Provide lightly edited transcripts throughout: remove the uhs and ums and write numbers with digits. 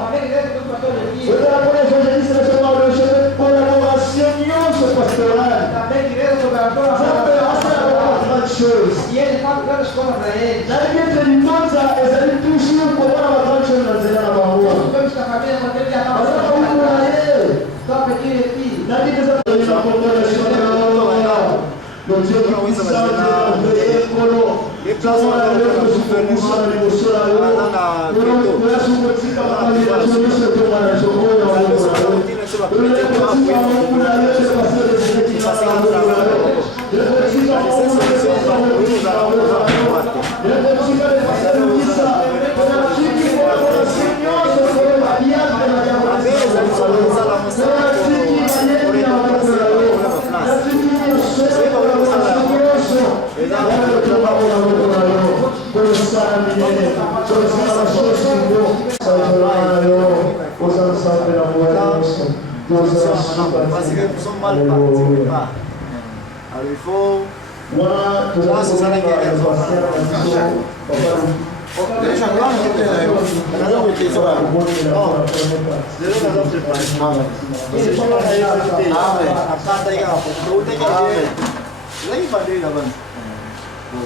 Você vai poder fazer isso na sua colaboração pastoral. E ele fala grandes coisas para ele. Na igreja de Monza, ele puxou por uma batalha na zona da rua. Vamos estar fazendo uma trilha na Mas não é ele. Só pedir aqui. Na igreja da colaboração não tinha que pensar no veículo. Então, eu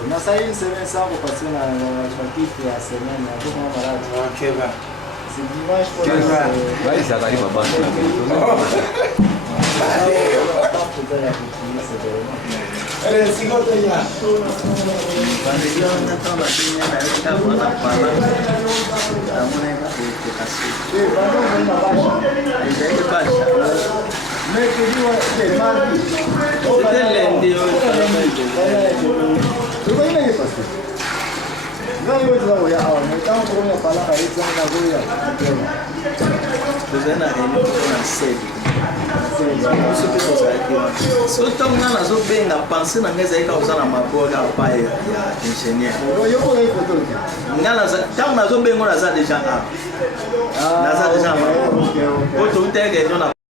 nasa hii semesa hapo pasina na pakiti ya semeni hapo mama raji keva sidimash kwa vai se atarifa basi ele sigote ya Bandido na tamba tinha na esta bota para amuna ika kasi bado na baixo ida ika baixa mekidiwa de mali telendi tuko ina yepasi ngai wetu wa ya hawa mtao kuona pala karibu na goya tuzena eno na sede isso que você aqui so tão na zo benga panse na ngeza ika usana maboga pa ya engineer yo ko ai foto ngala za tão na zo benga na za deja na za deja ma o tu tege no na